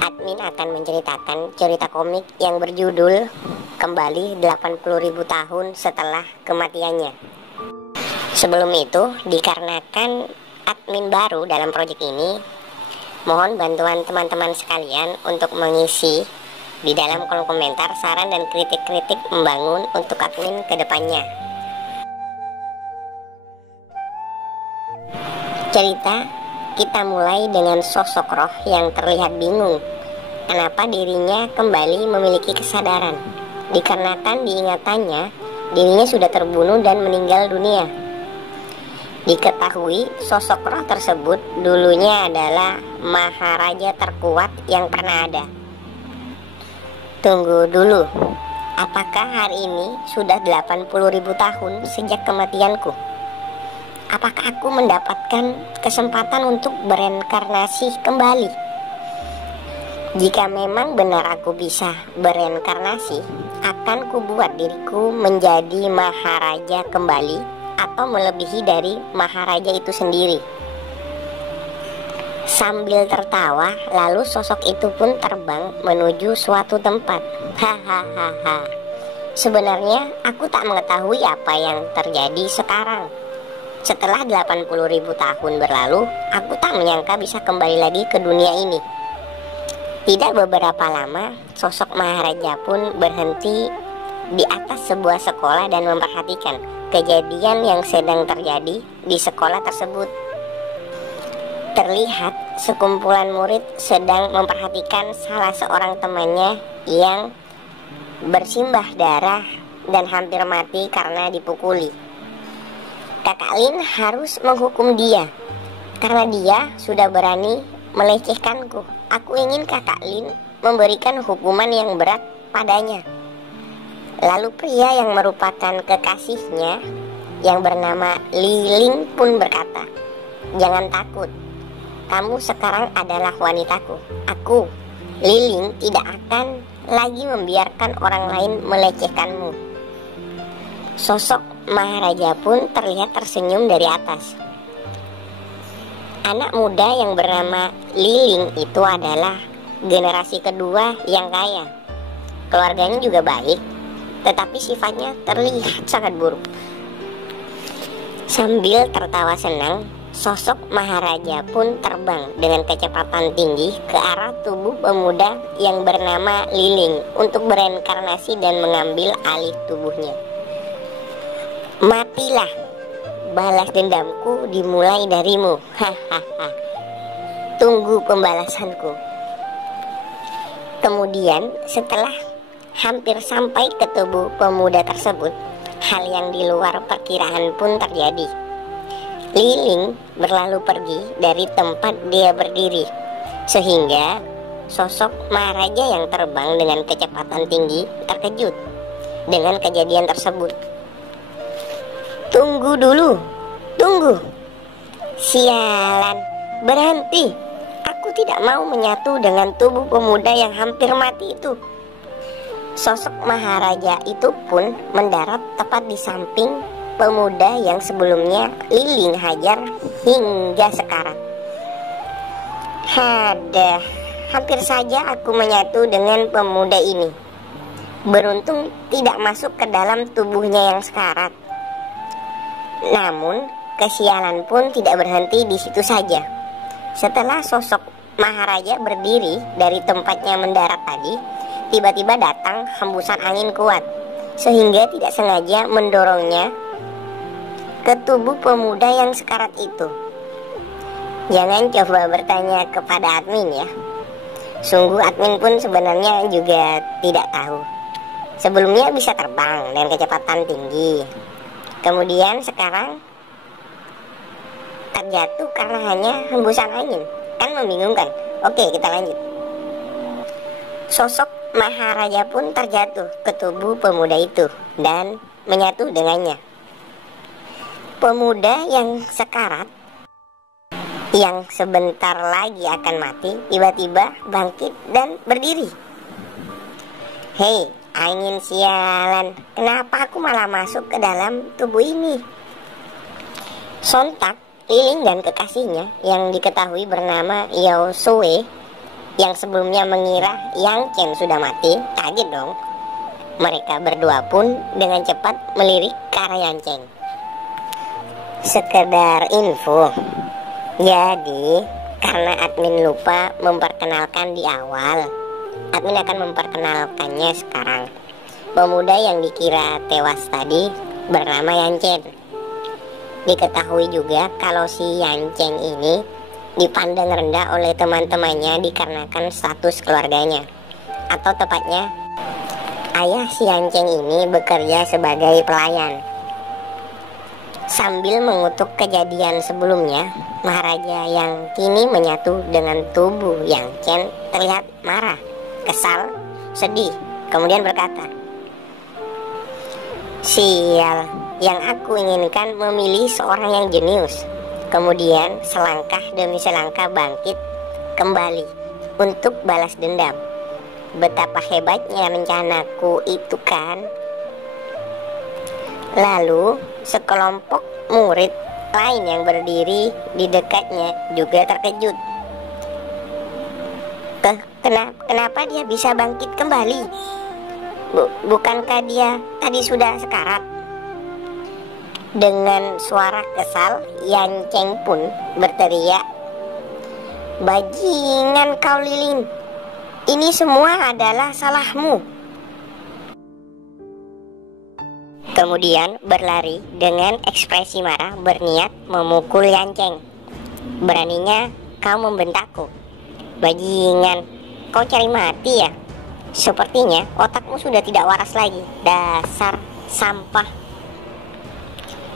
Admin akan menceritakan cerita komik yang berjudul Kembali 80.000 tahun setelah kematiannya. Sebelum itu, dikarenakan admin baru dalam proyek ini, mohon bantuan teman-teman sekalian untuk mengisi di dalam kolom komentar saran dan kritik-kritik membangun untuk admin ke depannya. Cerita kita mulai dengan sosok roh yang terlihat bingung kenapa dirinya kembali memiliki kesadaran, dikarenakan diingatannya dirinya sudah terbunuh dan meninggal dunia. Diketahui sosok roh tersebut dulunya adalah maharaja terkuat yang pernah ada. Tunggu dulu, apakah hari ini sudah 80.000 tahun sejak kematianku? Apakah aku mendapatkan kesempatan untuk bereinkarnasi kembali? Jika memang benar aku bisa bereinkarnasi, akan kubuat diriku menjadi maharaja kembali atau melebihi dari maharaja itu sendiri. Sambil tertawa, lalu sosok itu pun terbang menuju suatu tempat. Hahaha. Sebenarnya aku tak mengetahui apa yang terjadi sekarang. Setelah 80.000 tahun berlalu, aku tak menyangka bisa kembali lagi ke dunia ini. Tidak beberapa lama, sosok maharaja pun berhenti di atas sebuah sekolah dan memperhatikan kejadian yang sedang terjadi di sekolah tersebut. Terlihat sekumpulan murid sedang memperhatikan salah seorang temannya yang bersimbah darah dan hampir mati karena dipukuli. Kakak Lin harus menghukum dia karena dia sudah berani melecehkanku. Aku ingin Kakak Lin memberikan hukuman yang berat padanya. Lalu pria yang merupakan kekasihnya yang bernama Liling pun berkata, "Jangan takut, kamu sekarang adalah wanitaku. Aku, Liling, tidak akan lagi membiarkan orang lain melecehkanmu." Sosok maharaja pun terlihat tersenyum dari atas. Anak muda yang bernama Liling itu adalah generasi kedua yang kaya. Keluarganya juga baik, tetapi sifatnya terlihat sangat buruk. Sambil tertawa senang, sosok maharaja pun terbang dengan kecepatan tinggi ke arah tubuh pemuda yang bernama Liling untuk bereinkarnasi dan mengambil alih tubuhnya. "Matilah, balas dendamku dimulai darimu. Hahaha. Tunggu pembalasanku." Kemudian setelah hampir sampai ke tubuh pemuda tersebut, hal yang di luar perkiraan pun terjadi. Liling berlalu pergi dari tempat dia berdiri, sehingga sosok maharaja yang terbang dengan kecepatan tinggi terkejut dengan kejadian tersebut. "Tunggu dulu, tunggu. Sialan, berhenti. Aku tidak mau menyatu dengan tubuh pemuda yang hampir mati itu." Sosok maharaja itu pun mendarat tepat di samping pemuda yang sebelumnya Liling hajar hingga sekarang. Hadah, hampir saja aku menyatu dengan pemuda ini. Beruntung tidak masuk ke dalam tubuhnya yang sekarat. Namun, kesialan pun tidak berhenti di situ saja. Setelah sosok maharaja berdiri dari tempatnya mendarat tadi, tiba-tiba datang hembusan angin kuat, sehingga tidak sengaja mendorongnya ke tubuh pemuda yang sekarat itu. Jangan coba bertanya kepada admin ya. Sungguh admin pun sebenarnya juga tidak tahu. Sebelumnya bisa terbang dengan kecepatan tinggi, kemudian sekarang terjatuh karena hanya hembusan angin. Kan membingungkan. Oke, kita lanjut. Sosok maharaja pun terjatuh ke tubuh pemuda itu dan menyatu dengannya. Pemuda yang sekarat, yang sebentar lagi akan mati, tiba-tiba bangkit dan berdiri. "Hei, angin sialan, kenapa aku malah masuk ke dalam tubuh ini?" Sontak, Liling dan kekasihnya yang diketahui bernama Yao Sue Yang sebelumnya mengira Yang Chen sudah mati, kaget dong. Mereka berdua pun dengan cepat melirik ke arah Yang Chen. Sekedar info, jadi karena admin lupa memperkenalkan di awal, admin akan memperkenalkannya sekarang. Pemuda yang dikira tewas tadi bernama Yang Chen. Diketahui juga kalau si Yang Chen ini dipandang rendah oleh teman-temannya dikarenakan status keluarganya. Atau tepatnya, ayah si Yang Chen ini bekerja sebagai pelayan. Sambil mengutuk kejadian sebelumnya, Maharaja yang kini menyatu dengan tubuh Yang Chen terlihat marah, kesal, sedih, kemudian berkata, "Sial, yang aku inginkan memilih seorang yang jenius." Kemudian selangkah demi selangkah bangkit kembali untuk balas dendam. Betapa hebatnya rencanaku itu kan. Lalu sekelompok murid lain yang berdiri di dekatnya juga terkejut. Kenapa dia bisa bangkit kembali? Bukankah dia tadi sudah sekarat? Dengan suara kesal, Yang Chen pun berteriak, "Bajingan kau Liling, ini semua adalah salahmu." Kemudian berlari dengan ekspresi marah berniat memukul Yang Chen. "Beraninya kau membentakku? Bajingan, kau cari mati ya? Sepertinya otakmu sudah tidak waras lagi, dasar sampah."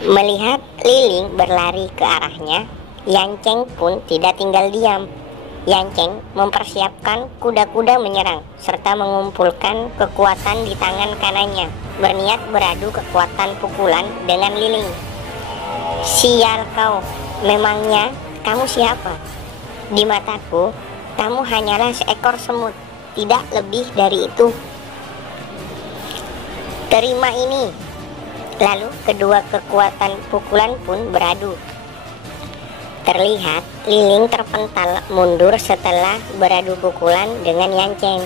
Melihat Liling berlari ke arahnya, Yang Chen pun tidak tinggal diam. Yang Chen mempersiapkan kuda-kuda menyerang serta mengumpulkan kekuatan di tangan kanannya, berniat beradu kekuatan pukulan dengan Liling. "Sial kau, memangnya kamu siapa? Di mataku, kamu hanyalah seekor semut, tidak lebih dari itu. Terima ini." Lalu kedua kekuatan pukulan pun beradu. Terlihat Liling terpental mundur setelah beradu pukulan dengan Yang Chen,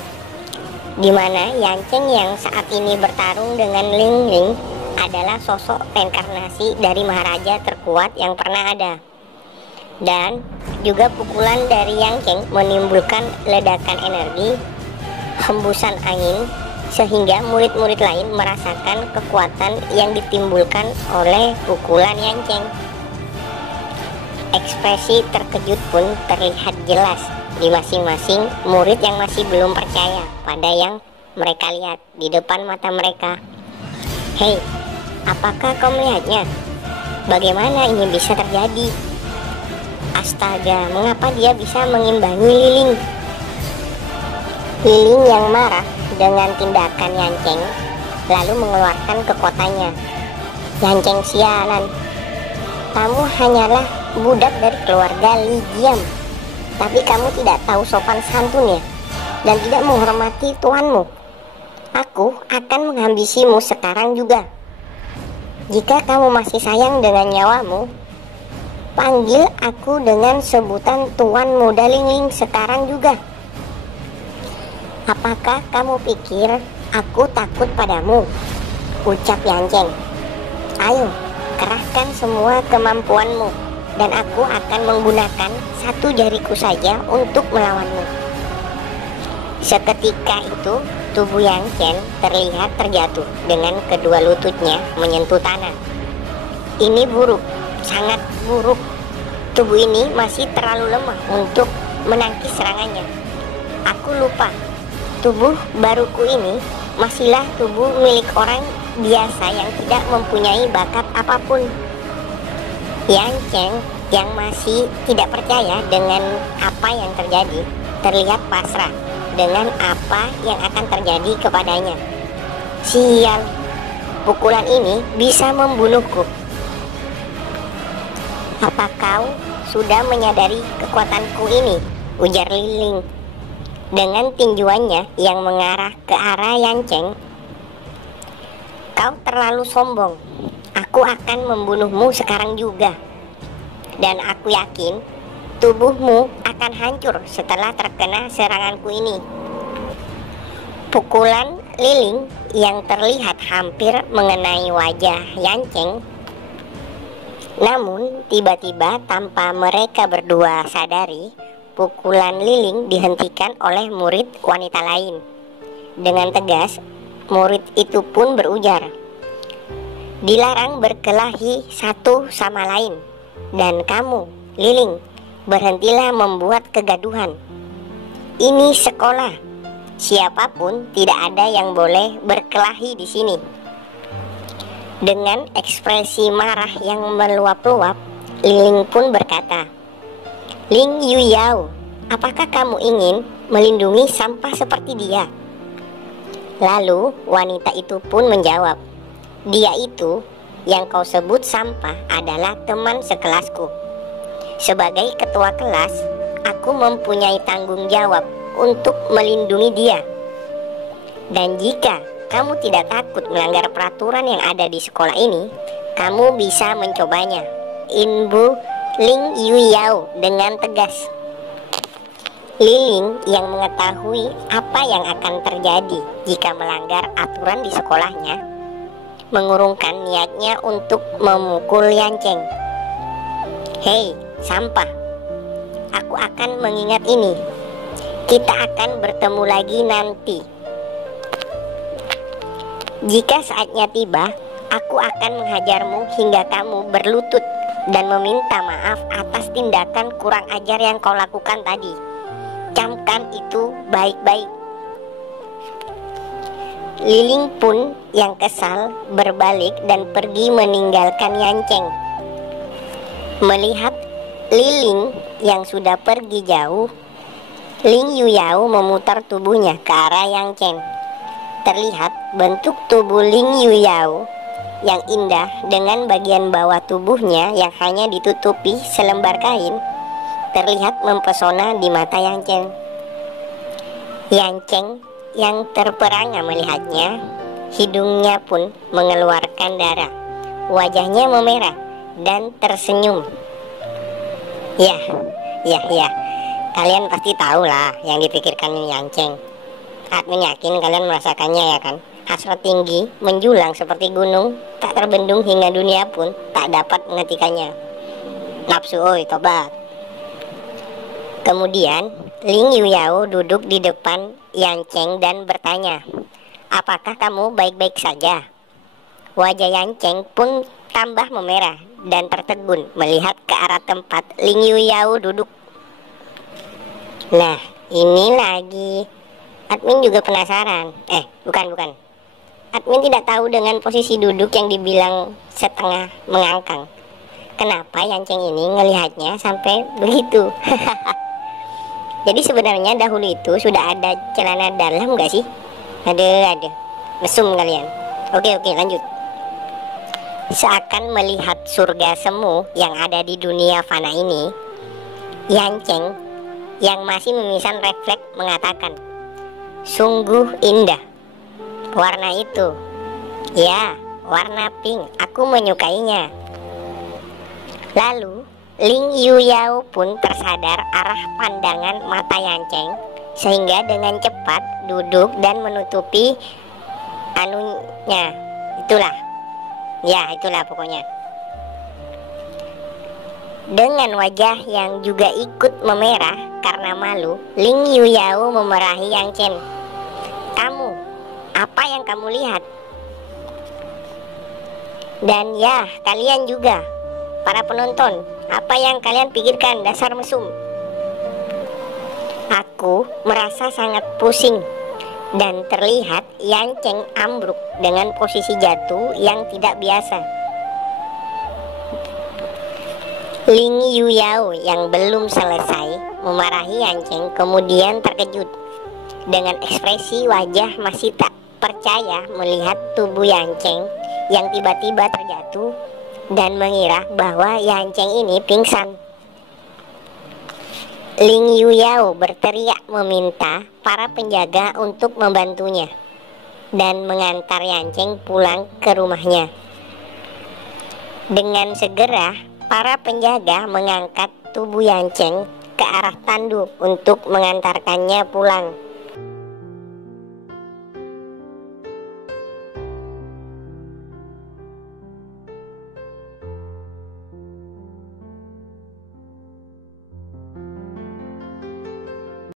di mana Yang Chen yang saat ini bertarung dengan Liling adalah sosok reinkarnasi dari Maharaja terkuat yang pernah ada. Dan juga pukulan dari Yang Chen menimbulkan ledakan energi, hembusan angin, sehingga murid-murid lain merasakan kekuatan yang ditimbulkan oleh pukulan Yang Chen. Ekspresi terkejut pun terlihat jelas di masing-masing murid yang masih belum percaya pada yang mereka lihat di depan mata mereka. "Hei, apakah kau melihatnya? Bagaimana ini bisa terjadi? Astaga, mengapa dia bisa mengimbangi Liling?" Liling yang marah dengan tindakan Yang Chen lalu mengeluarkan kekuatannya. "Yang Chen sialan, kamu hanyalah budak dari keluarga Li Jiam, tapi kamu tidak tahu sopan santun ya, dan tidak menghormati tuanmu. Aku akan menghabisimu sekarang juga. Jika kamu masih sayang dengan nyawamu, panggil aku dengan sebutan Tuan Muda Ling sekarang juga. Apakah kamu pikir aku takut padamu?" ucap Yang Chen. "Ayo, kerahkan semua kemampuanmu, dan aku akan menggunakan satu jariku saja untuk melawanmu." Seketika itu, tubuh Yang Chen terlihat terjatuh dengan kedua lututnya menyentuh tanah. Ini buruk, sangat buruk. Tubuh ini masih terlalu lemah untuk menangkis serangannya. Aku lupa, tubuh baruku ini masihlah tubuh milik orang biasa yang tidak mempunyai bakat apapun. Yang Chen yang masih tidak percaya dengan apa yang terjadi terlihat pasrah dengan apa yang akan terjadi kepadanya. "Sial, pukulan ini bisa membunuhku." "Apa kau sudah menyadari kekuatanku ini?" ujar Liling dengan tinjuannya yang mengarah ke arah Yang Chen. "Kau terlalu sombong. Aku akan membunuhmu sekarang juga. Dan aku yakin tubuhmu akan hancur setelah terkena seranganku ini. Pukulan Liling yang terlihat hampir mengenai wajah Yanceng. Namun tiba-tiba tanpa mereka berdua sadari, pukulan Liling dihentikan oleh murid wanita lain. Dengan tegas, murid itu pun berujar, "Dilarang berkelahi satu sama lain. Dan kamu, Liling, berhentilah membuat kegaduhan. Ini sekolah. Siapapun tidak ada yang boleh berkelahi di sini." Dengan ekspresi marah yang meluap-luap, Liling pun berkata, "Ling Yuyao, apakah kamu ingin melindungi sampah seperti dia?" Lalu wanita itu pun menjawab, "Dia itu yang kau sebut sampah adalah teman sekelasku. Sebagai ketua kelas, aku mempunyai tanggung jawab untuk melindungi dia. Dan jika kamu tidak takut melanggar peraturan yang ada di sekolah ini, kamu bisa mencobanya." Inbu Ling Yuyao dengan tegas. Liling yang mengetahui apa yang akan terjadi jika melanggar aturan di sekolahnya, mengurungkan niatnya untuk memukul Yanceng. "Hei, sampah, aku akan mengingat ini. Kita akan bertemu lagi nanti. Jika saatnya tiba, aku akan menghajarmu hingga kamu berlutut dan meminta maaf atas tindakan kurang ajar yang kau lakukan tadi. Camkan itu baik-baik." Liling pun yang kesal berbalik dan pergi meninggalkan Yanceng. Melihat Liling yang sudah pergi jauh, Ling Yuyao memutar tubuhnya ke arah Yanceng. Terlihat bentuk tubuh Ling Yuyao yang indah dengan bagian bawah tubuhnya yang hanya ditutupi selembar kain, terlihat mempesona di mata Yanceng. Yanceng yang terperangah melihatnya, hidungnya pun mengeluarkan darah, wajahnya memerah dan tersenyum. Ya, kalian pasti tahu lah yang dipikirkan Yanceng. Admin yakin kalian merasakannya ya kan? Hasrat tinggi menjulang seperti gunung, tak terbendung hingga dunia pun tak dapat menghentikannya. Nafsu, oi, tobat. Kemudian Ling Yuyao duduk di depan Yanceng dan bertanya, "Apakah kamu baik-baik saja?" Wajah Yanceng pun tambah memerah dan tertegun melihat ke arah tempat Ling Yuyao duduk. Nah, ini lagi. Admin juga penasaran. Bukan. Admin tidak tahu dengan posisi duduk yang dibilang setengah mengangkang. Kenapa Yanceng ini ngelihatnya sampai begitu? Jadi sebenarnya dahulu itu sudah ada celana dalam gak sih? Ada. Mesum kalian. Oke, lanjut. Seakan melihat surga semu yang ada di dunia fana ini, Yanceng yang masih memisan refleks mengatakan, "Sungguh indah warna itu. Ya, warna pink, aku menyukainya." Lalu Ling Yuyao pun tersadar arah pandangan mata Yanceng, sehingga dengan cepat duduk dan menutupi anunya. Itulah pokoknya. Dengan wajah yang juga ikut memerah karena malu, Ling Yuyao memerahi Yanceng. "Kamu, apa yang kamu lihat? Dan ya, kalian juga, para penonton, apa yang kalian pikirkan, dasar mesum?" Aku merasa sangat pusing. Dan terlihat Yanceng ambruk dengan posisi jatuh yang tidak biasa. Ling Yuyao yang belum selesai memarahi Yanceng kemudian terkejut. Dengan ekspresi wajah masih tak percaya melihat tubuh Yanceng yang tiba-tiba terjatuh dan mengira bahwa Yanceng ini pingsan. Ling Yuyao berteriak meminta para penjaga untuk membantunya dan mengantar Yanceng pulang ke rumahnya. Dengan segera para penjaga mengangkat membantu Bu Yanceng ke arah tandu untuk mengantarkannya pulang.